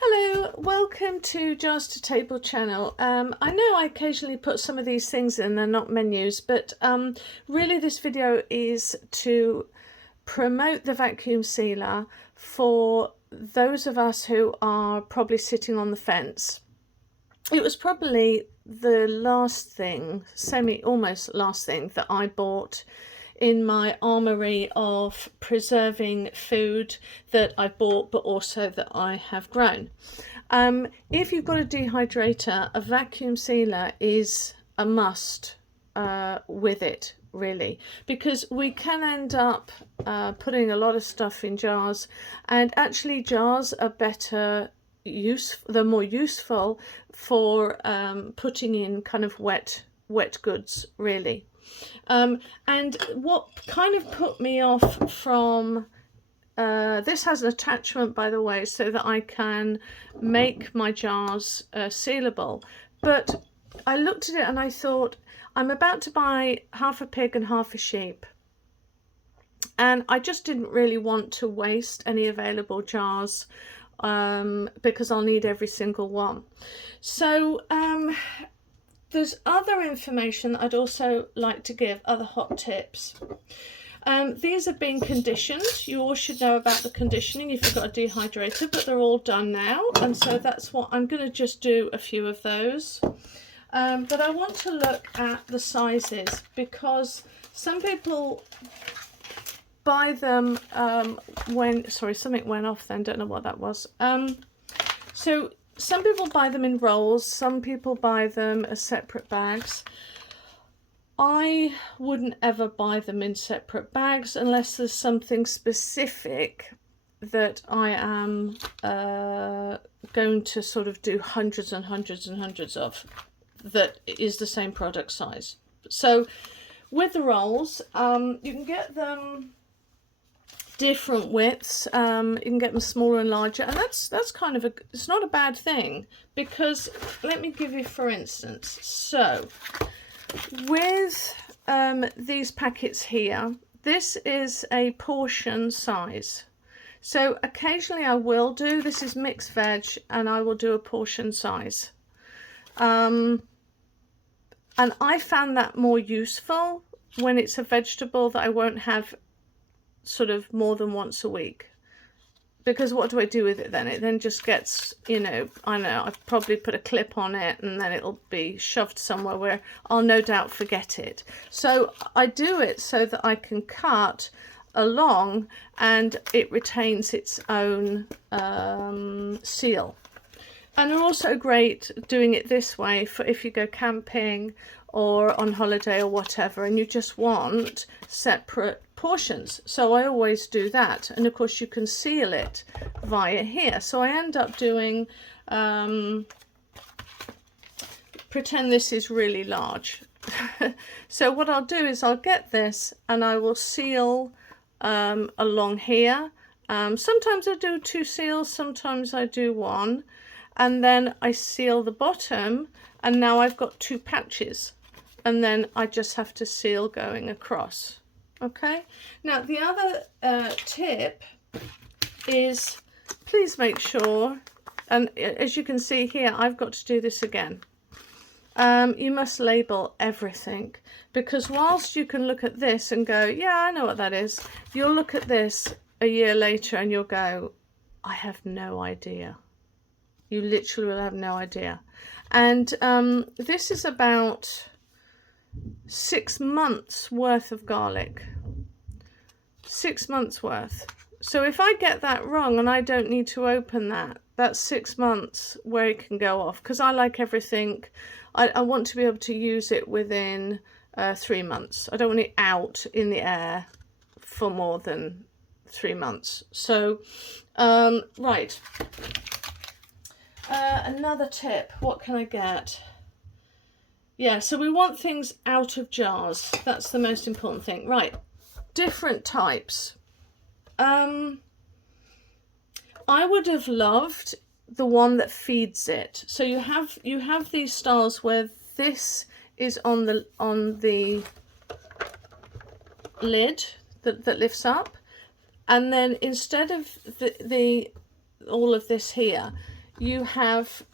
Hello, welcome to Jars to Table channel. I know I occasionally put some of these things in, they're not menus, but really this video is to promote the vacuum sealer for those of us who are probably sitting on the fence. It was probably the last thing, almost last thing that I bought in my armory of preserving food that I bought but also that I have grown. If you've got a dehydrator, a vacuum sealer is a must with it, really, because we can end up putting a lot of stuff in jars, and actually jars are they're more useful for putting in kind of wet goods, really. And what kind of put me off from this has an attachment, by the way, so that I can make my jars sealable, but I looked at it and I thought, I'm about to buy half a pig and half a sheep, and I just didn't really want to waste any available jars because I'll need every single one. So there's other information I'd also like to give, other hot tips. These have been conditioned. You all should know about the conditioning if you've got a dehydrator, but they're all done now, and so that's what I'm going to just do a few of those. But I want to look at the sizes, because some people buy them something went off then, don't know what that was. So some people buy them in rolls, some people buy them as separate bags. I wouldn't ever buy them in separate bags unless there's something specific that I am going to sort of do hundreds and hundreds and hundreds of, that is the same product size. So with the rolls, you can get them different widths. You can get them smaller and larger, and that's kind of it's not a bad thing, because let me give you, for instance, so with these packets here, this is a portion size. So occasionally I will do, this is mixed veg, and I will do a portion size, and I found that more useful when it's a vegetable that I won't have sort of more than once a week, because what do I do with it then? It then just gets, I know I've probably put a clip on it and then it'll be shoved somewhere where I'll no doubt forget it. So I do it so that I can cut along and it retains its own seal. And they're also great doing it this way for if you go camping or on holiday or whatever, and you just want separate portions. So I always do that, and of course you can seal it via here. So I end up doing, pretend this is really large. So what I'll do is I'll get this and I will seal along here. Sometimes I do 2 seals, sometimes I do 1, and then I seal the bottom, and now I've got 2 patches, and then I just have to seal going across. Okay, now the other tip is, please make sure, and as you can see here, I've got to do this again. You must label everything, because whilst you can look at this and go, yeah, I know what that is, you'll look at this a year later and you'll go, I have no idea. You literally will have no idea. And this is about 6 months worth of garlic. 6 months worth. So if I get that wrong and I don't need to open that, that's 6 months where it can go off, because I like everything. I want to be able to use it within 3 months. I don't want it out in the air for more than 3 months. So right, another tip, what can I get? Yeah, so we want things out of jars. That's the most important thing. Right, different types. I would have loved the one that feeds it. So you have these styles where this is on the lid that lifts up, and then instead of all of this here, you have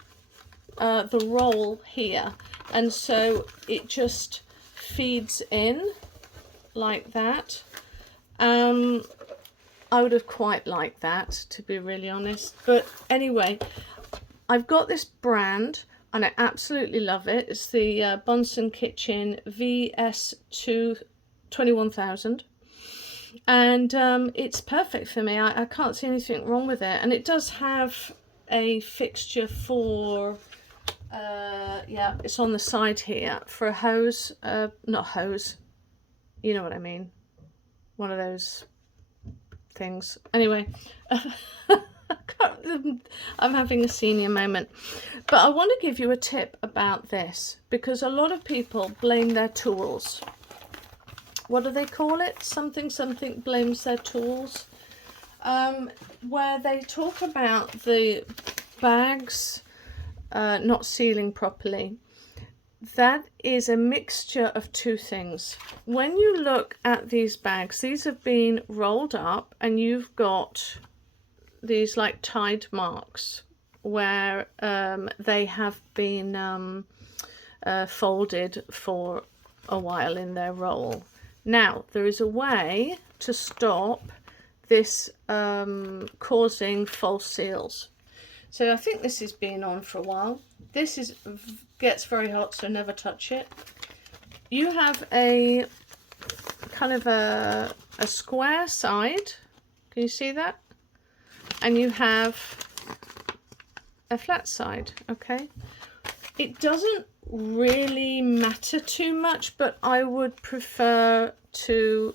the roll here, and so it just feeds in like that. I would have quite liked that, to be really honest, but anyway, I've got this brand and I absolutely love it. It's the BonsenKitchen VS2 21000, and it's perfect for me. I can't see anything wrong with it, and it does have a fixture for yeah, it's on the side here for a hose, not hose, you know what I mean, one of those things. Anyway, I'm having a senior moment, but I want to give you a tip about this, because a lot of people blame their tools. What do they call it? Something blames their tools, where they talk about the bags not sealing properly. That is a mixture of two things. When you look at these bags, these have been rolled up and you've got these like tide marks where they have been folded for a while in their roll. Now, there is a way to stop this causing false seals. So I think this has been on for a while. This gets very hot, so never touch it. You have a kind of a square side. Can you see that? And you have a flat side, okay? It doesn't really matter too much, but I would prefer to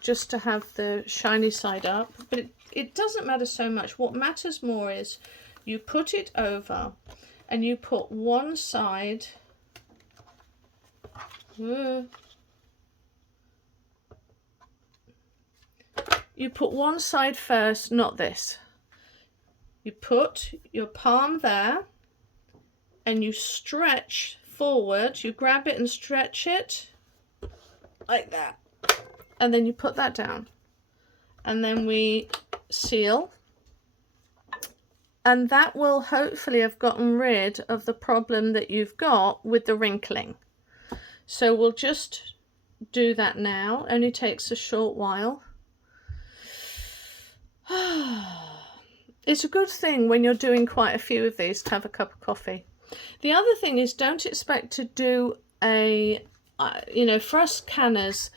just to have the shiny side up, but it doesn't matter so much. What matters more is you put it over and you put one side, you put one side first, not this. You put your palm there and you stretch forward, you grab it and stretch it like that, and then you put that down, and then we seal, and that will hopefully have gotten rid of the problem that you've got with the wrinkling. So we'll just do that now. Only takes a short while. It's a good thing when you're doing quite a few of these to have a cup of coffee. The other thing is, don't expect to do a, you know, for us canners,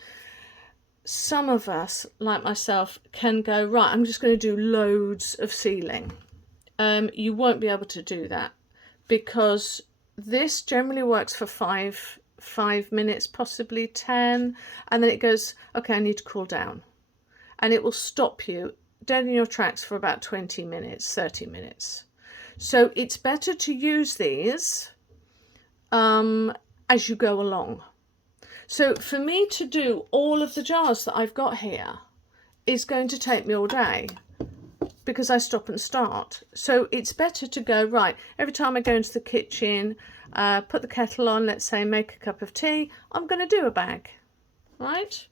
some of us, like myself, can go, right, I'm just going to do loads of sealing. You won't be able to do that, because this generally works for five minutes, possibly 10, and then it goes, okay, I need to cool down, and it will stop you dead in your tracks for about 20 minutes, 30 minutes. So it's better to use these as you go along. So for me to do all of the jars that I've got here is going to take me all day, because I stop and start. So it's better to go, right, every time I go into the kitchen, put the kettle on, let's say make a cup of tea, I'm going to do a bag, right?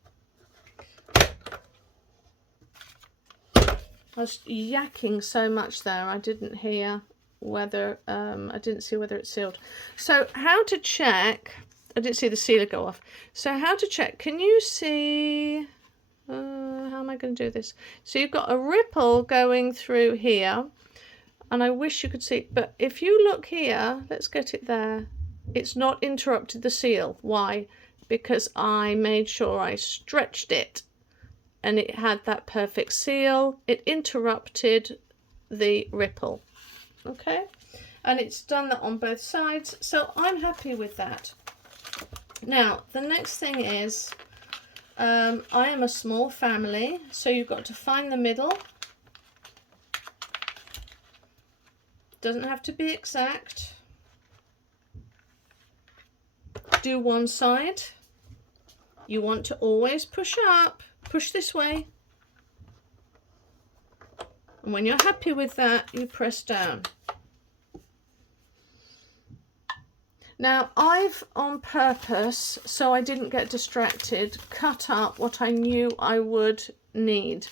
I was yakking so much there, I didn't hear whether, I didn't see whether it's sealed. So how to check, I didn't see the sealer go off. So how to check, can you see, how am I going to do this? So you've got a ripple going through here, and I wish you could see, but if you look here, let's get it there, it's not interrupted the seal. Why? Because I made sure I stretched it and it had that perfect seal. It interrupted the ripple, okay? And it's done that on both sides, so I'm happy with that. Now, the next thing is, I am a small family, so you've got to find the middle. Doesn't have to be exact. Do one side. You want to always push up, push this way. And when you're happy with that, you press down. Now, I've, on purpose, so I didn't get distracted, cut up what I knew I would need.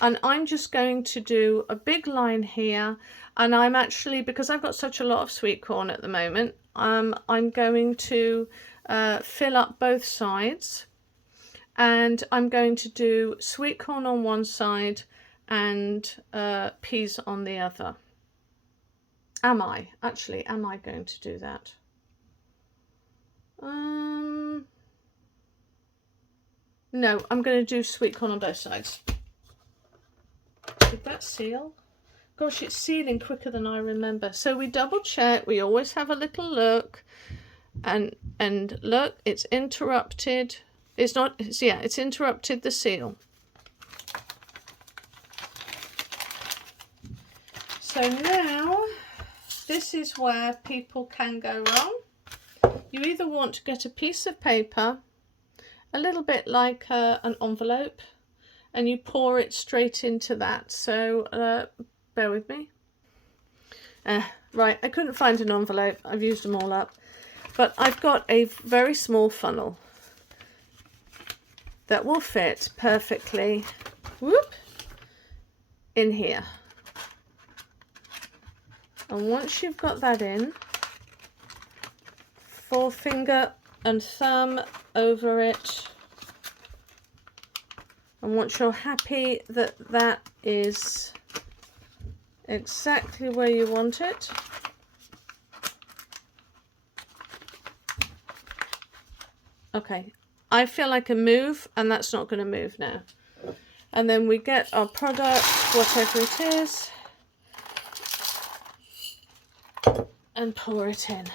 And I'm just going to do a big line here, and I'm actually, because I've got such a lot of sweet corn at the moment, I'm going to fill up both sides, and I'm going to do sweet corn on one side and peas on the other. Am I going to do that? No, I'm going to do sweet corn on both sides. Did that seal? Gosh, it's sealing quicker than I remember. So we double check. We always have a little look, and look, it's interrupted. It's not. It's interrupted the seal. So now, this is where people can go wrong. You either want to get a piece of paper, a little bit like an envelope, and you pour it straight into that. So bear with me. Right, I couldn't find an envelope. I've used them all up. But I've got a very small funnel that will fit perfectly, whoop, in here. And once you've got that in, forefinger and thumb over it. And once you're happy that that is exactly where you want it, okay, I feel I can move, and that's not going to move now. And then we get our product, whatever it is, and pour it in.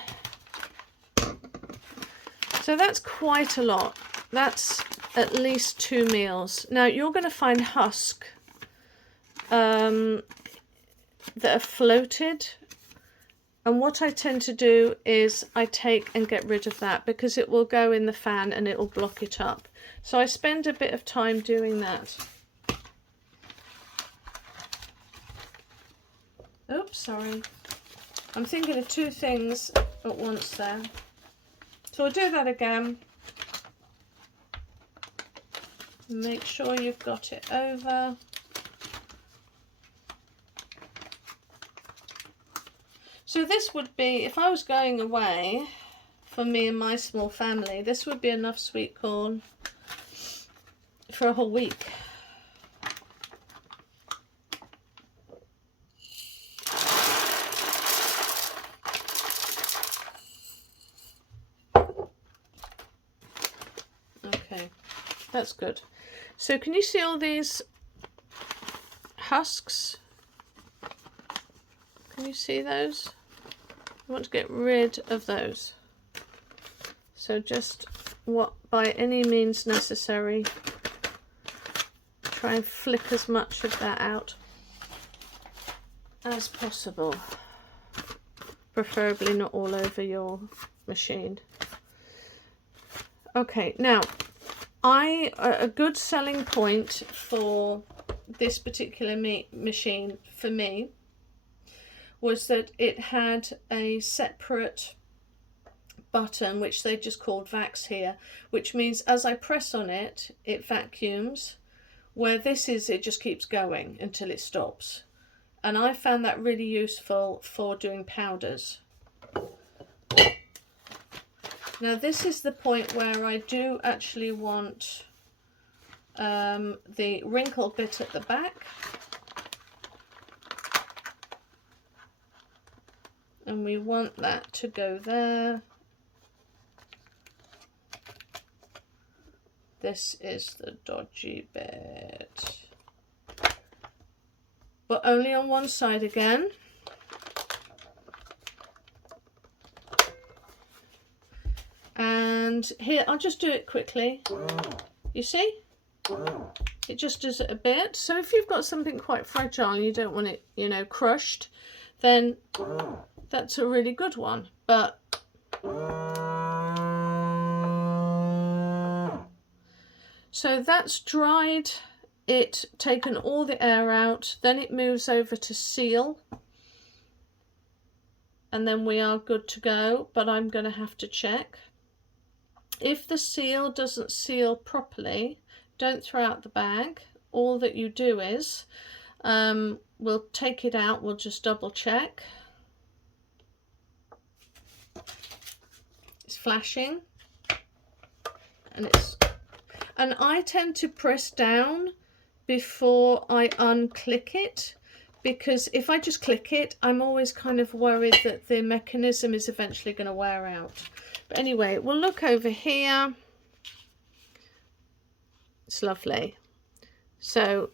So that's quite a lot. That's at least 2 meals. Now you're going to find husk that are floated, and what I tend to do is I take and get rid of that, because it will go in the fan and it will block it up. So I spend a bit of time doing that. Oops, sorry. I'm thinking of 2 things at once there. So I'll do that again. Make sure you've got it over. So this would be, if I was going away for me and my small family, this would be enough sweet corn for a whole week. Okay, that's good. So can you see all these husks? Can you see those? I want to get rid of those. So just by any means necessary, try and flick as much of that out as possible. Preferably not all over your machine. Okay, now a good selling point for this particular machine for me was that it had a separate button, which they just called vacs here, which means as I press on it, it vacuums. Where this is, it just keeps going until it stops. And I found that really useful for doing powders. Now this is the point where I do actually want the wrinkle bit at the back. And we want that to go there. This is the dodgy bit. But only on one side again. And here, I'll just do it quickly. You see? It just does it a bit. So if you've got something quite fragile and you don't want it, you know, crushed, then that's a really good one. But so that's dried it, taken all the air out, then it moves over to seal, and then we are good to go. But I'm going to have to check. If the seal doesn't seal properly, don't throw out the bag. all that you do is we'll take it out, we'll just double check. It's flashing, and I tend to press down before I unclick it, because if I just click it, I'm always kind of worried that the mechanism is eventually going to wear out. But anyway, we'll look over here. It's lovely. So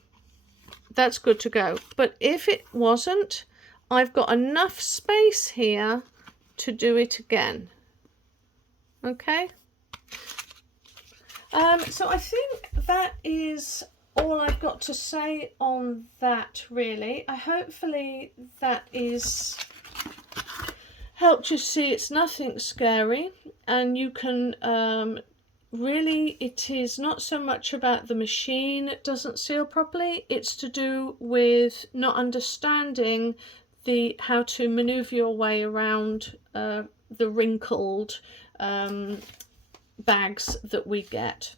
that's good to go. But if it wasn't, I've got enough space here to do it again. Okay. So I think that is all I've got to say on that, really. Hopefully that is helped you see it's nothing scary, and you can really, it is not so much about the machine doesn't seal properly, it's to do with not understanding how to maneuver your way around the wrinkled bags that we get.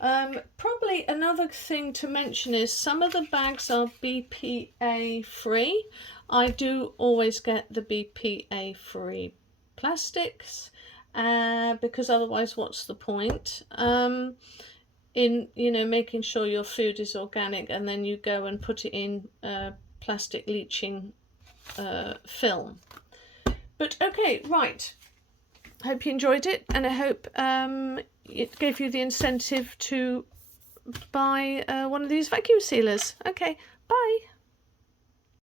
Probably another thing to mention is some of the bags are BPA free. I do always get the BPA free plastics, because otherwise what's the point in making sure your food is organic and then you go and put it in plastic leaching film. But okay, right, hope you enjoyed it, and I hope it gave you the incentive to buy one of these vacuum sealers. Okay, bye.